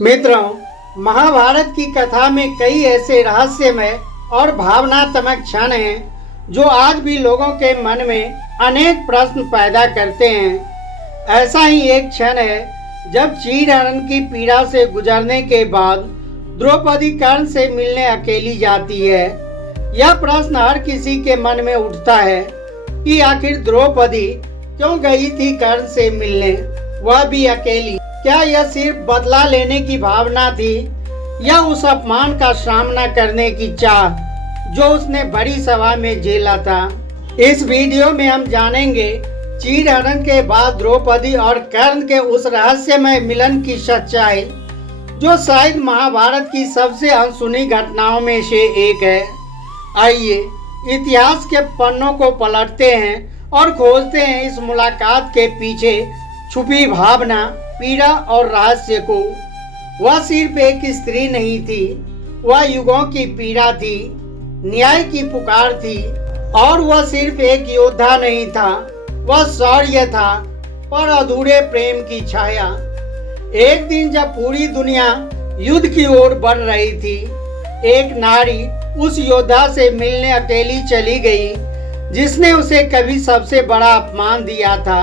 मित्रों, महाभारत की कथा में कई ऐसे रहस्यमय और भावनात्मक क्षण हैं जो आज भी लोगों के मन में अनेक प्रश्न पैदा करते हैं। ऐसा ही एक क्षण है जब चीरहरण की पीड़ा से गुजरने के बाद द्रौपदी कर्ण से मिलने अकेली जाती है। यह प्रश्न हर किसी के मन में उठता है कि आखिर द्रौपदी क्यों गई थी कर्ण से मिलने, वह भी अकेली। क्या यह सिर्फ बदला लेने की भावना थी या उस अपमान का सामना करने की चाह जो उसने बड़ी सभा में झेला था। इस वीडियो में हम जानेंगे चीरहरण के बाद द्रौपदी और कर्ण के उस रहस्यमय मिलन की सच्चाई जो शायद महाभारत की सबसे अनसुनी घटनाओं में से एक है। आइए इतिहास के पन्नों को पलटते हैं और खोजते हैं इस मुलाकात के पीछे छुपी भावना, पीड़ा और रहस्य को। वह सिर्फ एक स्त्री नहीं थी, वह युगों की पीड़ा थी, न्याय की पुकार थी। और वह सिर्फ एक योद्धा नहीं था, वह शौर्य था पर अधूरे प्रेम की छाया। एक दिन जब पूरी दुनिया युद्ध की ओर बढ़ रही थी, एक नारी उस योद्धा से मिलने अकेली चली गई जिसने उसे कभी सबसे बड़ा अपमान दिया था।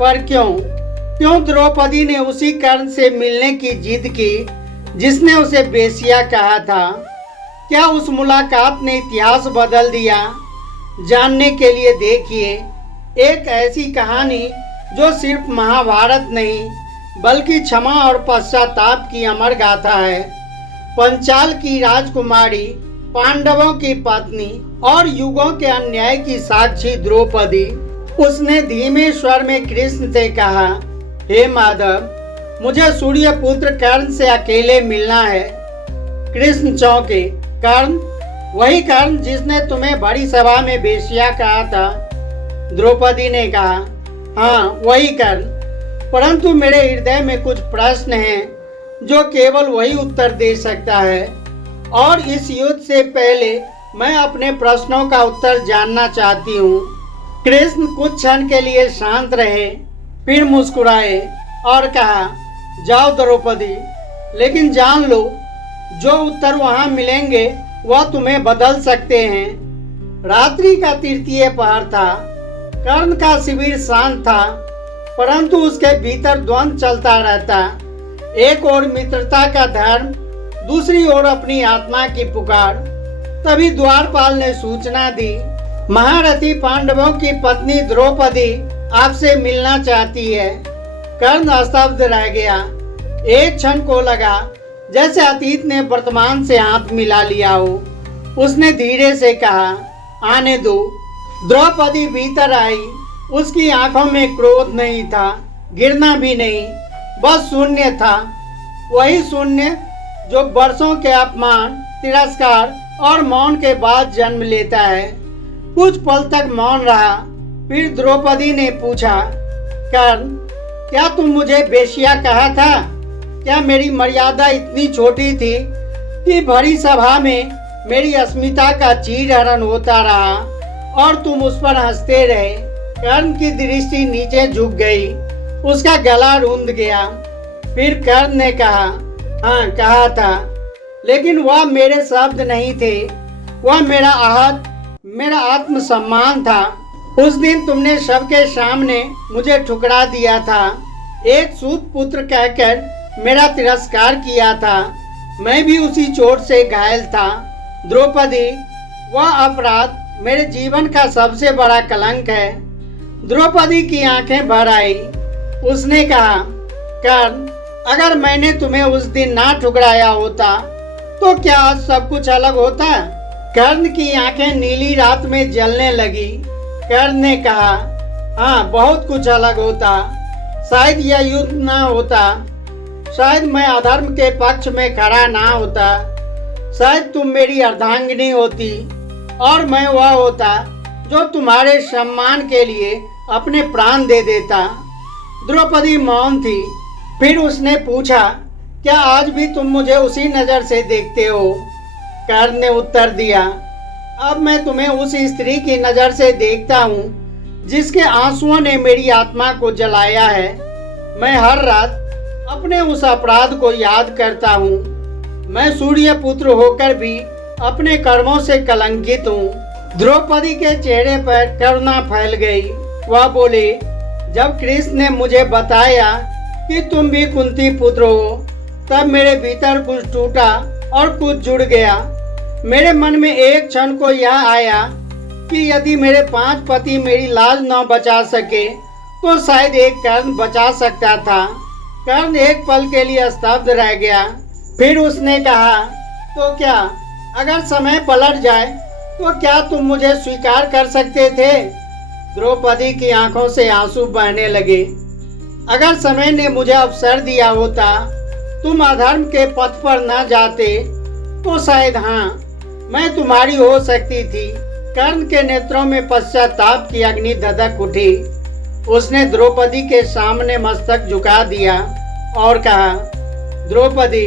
पर क्यों द्रौपदी ने उसी कर्ण से मिलने की जिद की जिसने उसे बेश्या कहा था? क्या उस मुलाकात ने इतिहास बदल दिया? जानने के लिए देखिए एक ऐसी कहानी जो सिर्फ महाभारत नहीं बल्कि क्षमा और पश्चाताप की अमर गाथा है। पंचाल की राजकुमारी, पांडवों की पत्नी और युगों के अन्याय की साक्षी द्रौपदी। उसने धीमे स्वर में कृष्ण से कहा, हे माधव, मुझे सूर्य पुत्र कर्ण से अकेले मिलना है। कृष्ण चौंके, कर्ण? वही कर्ण जिसने तुम्हें बड़ी सभा में बेश्या कहा था? द्रौपदी ने कहा, हाँ वही कर्ण, परंतु मेरे हृदय में कुछ प्रश्न हैं जो केवल वही उत्तर दे सकता है। और इस युद्ध से पहले मैं अपने प्रश्नों का उत्तर जानना चाहती हूँ। कृष्ण कुछ क्षण के लिए शांत रहे, फिर मुस्कुराए और कहा, जाओ द्रौपदी, लेकिन जान लो जो उत्तर वहां मिलेंगे वह तुम्हें बदल सकते हैं। रात्रि का तृतीय पहर था। कर्ण का शिविर शांत था, परंतु उसके भीतर द्वंद्व चलता रहता। एक ओर मित्रता का धर्म, दूसरी ओर अपनी आत्मा की पुकार। तभी द्वारपाल ने सूचना दी, महारथी पांडवों की पत्नी द्रौपदी आपसे मिलना चाहती है। कर्ण स्तब्ध रह गया। एक क्षण को लगा जैसे अतीत ने वर्तमान से हाथ मिला लिया हो। उसने धीरे से कहा, आने दो। द्रौपदी भीतर आई। उसकी आंखों में क्रोध नहीं था, गिरना भी नहीं, बस शून्य था। वही शून्य जो वर्षों के अपमान, तिरस्कार और मौन के बाद जन्म लेता है। कुछ पल तक मौन रहा, फिर द्रौपदी ने पूछा, कर्ण, क्या तुम मुझे बेश्या कहा था? क्या मेरी मर्यादा इतनी छोटी थी कि भरी सभा में मेरी अस्मिता का चीरहरण होता रहा और तुम उस पर हंसते रहे? कर्ण की दृष्टि नीचे झुक गई, उसका गला रूंध गया। फिर कर्ण ने कहा, हाँ कहा था, लेकिन वह मेरे शब्द नहीं थे, वह मेरा आहत, मेरा आत्मसम्मान था। उस दिन तुमने सबके सामने मुझे ठुकरा दिया था, एक सूत पुत्र कहकर मेरा तिरस्कार किया था। मैं भी उसी चोट से घायल था। द्रौपदी, वह अपराध मेरे जीवन का सबसे बड़ा कलंक है। द्रौपदी की आंखें भर आई। उसने कहा, कर्ण, अगर मैंने तुम्हें उस दिन ना ठुकराया होता तो क्या आज सब कुछ अलग होता? कर्ण की आंखें नीली रात में जलने लगी। कर्ण ने कहा, हाँ बहुत कुछ अलग होता। शायद यह युद्ध ना होता, शायद मैं अधर्म के पक्ष में खड़ा ना होता, शायद तुम मेरी अर्धांगिनी होती और मैं वह होता जो तुम्हारे सम्मान के लिए अपने प्राण दे देता। द्रौपदी मौन थी। फिर उसने पूछा, क्या आज भी तुम मुझे उसी नज़र से देखते हो? कर्ण ने उत्तर दिया, अब मैं तुम्हें उस स्त्री की नज़र से देखता हूँ जिसके आंसुओं ने मेरी आत्मा को जलाया है। मैं हर रात अपने उस अपराध को याद करता हूँ। मैं सूर्य पुत्र होकर भी अपने कर्मों से कलंकित हूँ। द्रौपदी के चेहरे पर करुणा फैल गई। वह बोली, जब कृष्ण ने मुझे बताया कि तुम भी कुंती पुत्र हो, तब मेरे भीतर कुछ टूटा और कुछ जुड़ गया। मेरे मन में एक क्षण को यह आया कि यदि मेरे 5 पति मेरी लाज न बचा सके तो शायद एक कर्ण बचा सकता था। कर्ण एक पल के लिए स्तब्ध रह गया। फिर उसने कहा, तो क्या अगर समय पलट जाए तो क्या तुम मुझे स्वीकार कर सकते थे? द्रौपदी की आंखों से आंसू बहने लगे। अगर समय ने मुझे अवसर दिया होता, तुम अधर्म के पथ पर न जाते तो शायद हाँ, मैं तुम्हारी हो सकती थी। कर्ण के नेत्रों में पश्चाताप की अग्नि धधक उठी। उसने द्रौपदी के सामने मस्तक झुका दिया और कहा, द्रौपदी,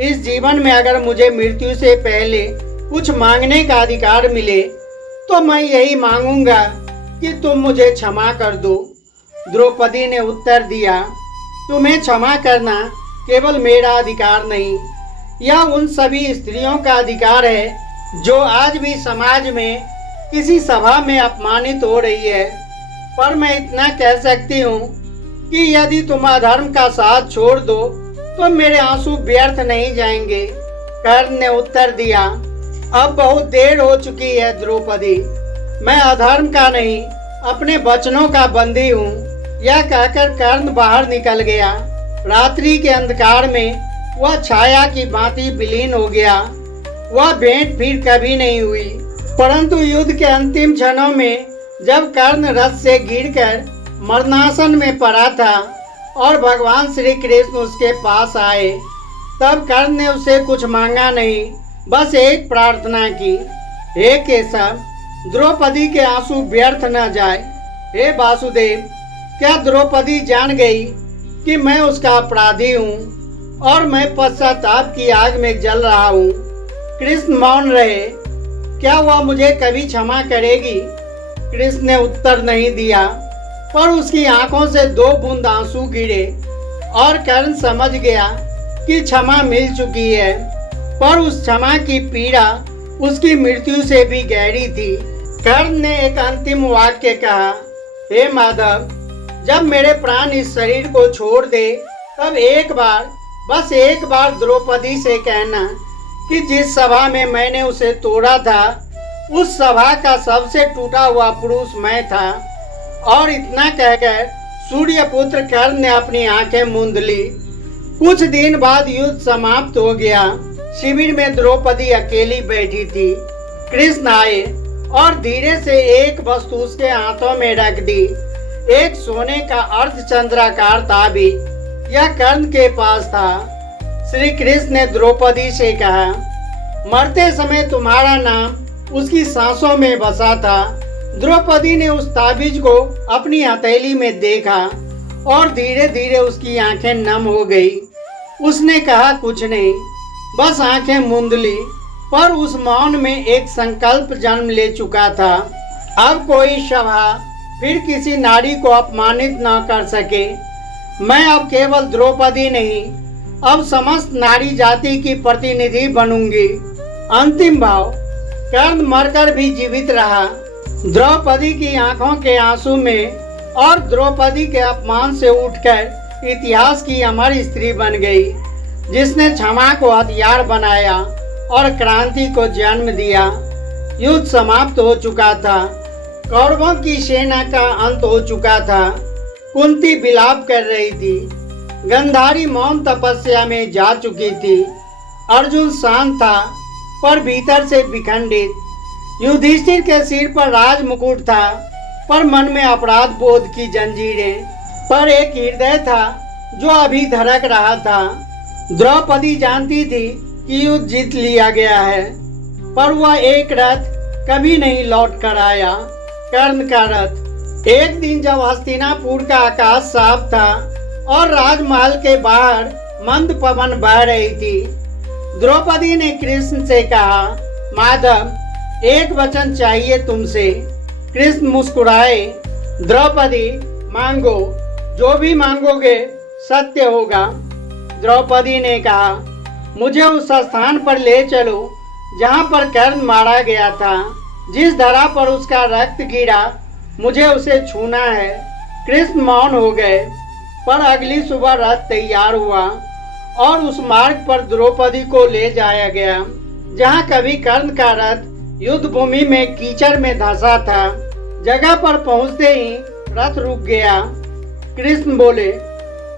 इस जीवन में अगर मुझे मृत्यु से पहले कुछ मांगने का अधिकार मिले तो मैं यही मांगूंगा कि तुम मुझे क्षमा कर दो। द्रौपदी ने उत्तर दिया, तुम्हें क्षमा करना केवल मेरा अधिकार नहीं, यह उन सभी स्त्रियों का अधिकार है जो आज भी समाज में किसी सभा में अपमानित हो रही है। पर मैं इतना कह सकती हूँ कि यदि तुम अधर्म का साथ छोड़ दो तो मेरे आंसू व्यर्थ नहीं जाएंगे। कर्ण ने उत्तर दिया, अब बहुत देर हो चुकी है द्रौपदी, मैं अधर्म का नहीं अपने वचनों का बंदी हूँ। यह कहकर कर्ण बाहर निकल गया। रात्रि के अंधकार में वह छाया की भांति विलीन हो गया। वह भेंट फिर कभी नहीं हुई। परंतु युद्ध के अंतिम क्षणों में जब कर्ण रथ से गिरकर मरणासन में पड़ा था और भगवान श्री कृष्ण उसके पास आए, तब कर्ण ने उसे कुछ मांगा नहीं, बस एक प्रार्थना की, हे केशव, द्रौपदी के आंसू व्यर्थ न जाए। हे वासुदेव, क्या द्रौपदी जान गई कि मैं उसका अपराधी हूँ और मैं पश्चाताप की आग में जल रहा हूँ? कृष्ण मौन रहे। क्या वह मुझे कभी क्षमा करेगी? कृष्ण ने उत्तर नहीं दिया, पर उसकी आंखों से 2 बूंद आंसू गिरे और कर्ण समझ गया कि क्षमा मिल चुकी है। पर उस क्षमा की पीड़ा उसकी मृत्यु से भी गहरी थी। कर्ण ने एक अंतिम वाक्य कहा, हे माधव, जब मेरे प्राण इस शरीर को छोड़ दे तब एक बार, बस एक बार द्रौपदी से कहना कि जिस सभा में मैंने उसे तोड़ा था उस सभा का सबसे टूटा हुआ पुरुष मैं था। और इतना कहकर सूर्यपुत्र कर्ण ने अपनी आंखें मूंद ली। कुछ दिन बाद युद्ध समाप्त हो गया। शिविर में द्रौपदी अकेली बैठी थी। कृष्ण आए और धीरे से एक वस्तु उसके हाथों में रख दी, एक सोने का अर्धचंद्राकार ताबीज। यह कर्ण के पास था। श्री कृष्ण ने द्रौपदी से कहा, मरते समय तुम्हारा नाम उसकी सांसों में बसा था। द्रौपदी ने उस ताबीज को अपनी हथेली में देखा और धीरे धीरे उसकी आंखें नम हो गई। उसने कहा कुछ नहीं, बस आंखें मूंद ली, पर उस मौन में एक संकल्प जन्म ले चुका था। अब कोई सभा फिर किसी नारी को अपमानित न कर सके। मैं अब केवल द्रौपदी नहीं, अब समस्त नारी जाति की प्रतिनिधि बनूंगी। अंतिम भाव। कर्ण मरकर भी जीवित रहा। द्रौपदी की आंखों के आंसू में और द्रौपदी के अपमान से उठकर इतिहास की अमर स्त्री बन गई, जिसने क्षमा को हथियार बनाया और क्रांति को जन्म दिया। युद्ध समाप्त हो चुका था। कौरवों की सेना का अंत हो चुका था। कुंती विलाप कर रही थी। गंधारी मौन तपस्या में जा चुकी थी। अर्जुन शांत था, पर भीतर से विखंडित। युधिष्ठिर के सिर पर राज मुकुट था, पर मन में अपराध बोध की जंजीरें। पर एक हृदय था जो अभी धड़क रहा था। द्रौपदी जानती थी कि युद्ध जीत लिया गया है, पर वह एक रथ कभी नहीं लौट कर आया, कर्ण का रथ। एक दिन जब हस्तिनापुर का आकाश साफ था और राजमहल के बाहर मंद पवन बह रही थी, द्रौपदी ने कृष्ण से कहा, माधव, एक वचन चाहिए तुमसे। कृष्ण मुस्कुराए। द्रौपदी, मांगो, जो भी मांगोगे सत्य होगा। द्रौपदी ने कहा, मुझे उस स्थान पर ले चलो जहाँ पर कर्ण मारा गया था। जिस धरा पर उसका रक्त गिरा मुझे उसे छूना है। कृष्ण मौन हो गए, पर अगली सुबह रथ तैयार हुआ और उस मार्ग पर द्रौपदी को ले जाया गया जहाँ कभी कर्ण का रथ युद्ध भूमि में कीचड़ में धंसा था। जगह पर पहुंचते ही रथ रुक गया। कृष्ण बोले,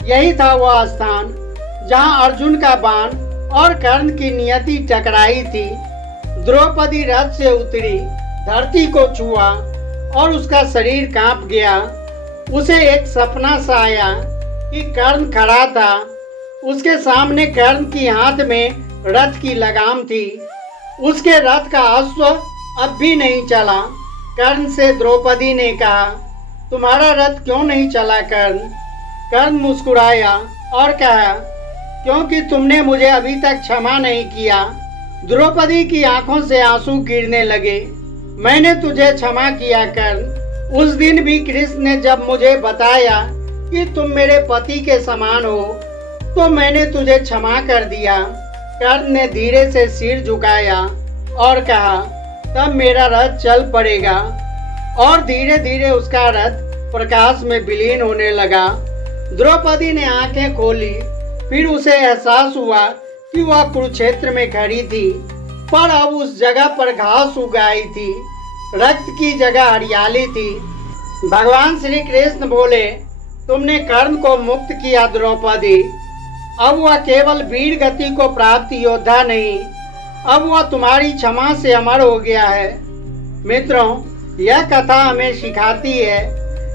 यही था वह स्थान जहाँ अर्जुन का बाण और कर्ण की नियति टकराई थी। द्रौपदी रथ से उतरी, धरती को छुआ और उसका शरीर कांप गया। उसे एक सपना सा आया कि कर्ण खड़ा था, उसके सामने कर्ण की हाथ में रथ की लगाम थी। उसके रथ का अश्व अब भी नहीं चला। कर्ण से द्रौपदी ने कहा, तुम्हारा रथ क्यों नहीं चला कर्ण? कर्ण मुस्कुराया और कहा, क्योंकि तुमने मुझे अभी तक क्षमा नहीं किया। द्रौपदी की आंखों से आंसू गिरने लगे। मैंने तुझे क्षमा किया कर्ण। उस दिन भी कृष्ण ने जब मुझे बताया कि तुम मेरे पति के समान हो तो मैंने तुझे क्षमा कर दिया। कर्ण ने धीरे से सिर झुकाया और कहा, तब मेरा रथ चल पड़ेगा। और धीरे धीरे उसका रथ प्रकाश में विलीन होने लगा। द्रौपदी ने आंखें खोली, फिर उसे एहसास हुआ कि वह कुरुक्षेत्र में खड़ी थी, पर अब उस जगह पर घास उग आई थी, रक्त की जगह हरियाली थी। भगवान श्री कृष्ण बोले, तुमने कर्ण को मुक्त किया द्रौपदी। अब वह केवल वीर गति को प्राप्त योद्धा नहीं, अब वह तुम्हारी क्षमा से अमर हो गया है। मित्रों, यह कथा हमें सिखाती है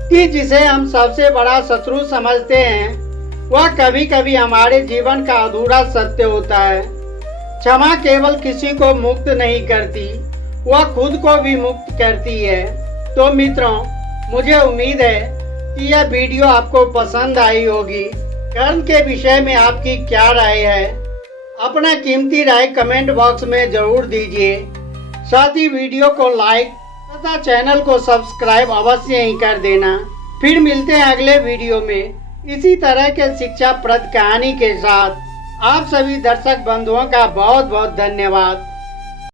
कि जिसे हम सबसे बड़ा शत्रु समझते हैं वह कभी कभी हमारे जीवन का अधूरा सत्य होता है। क्षमा केवल किसी को मुक्त नहीं करती, वह खुद को भी मुक्त करती है। तो मित्रों, मुझे उम्मीद है कि यह वीडियो आपको पसंद आई होगी। कर्ण के विषय में आपकी क्या राय है? अपना कीमती राय कमेंट बॉक्स में जरूर दीजिए। साथ ही वीडियो को लाइक तथा चैनल को सब्सक्राइब अवश्य ही कर देना। फिर मिलते हैं अगले वीडियो में इसी तरह के शिक्षाप्रद कहानी के साथ। आप सभी दर्शक बंधुओं का बहुत बहुत धन्यवाद।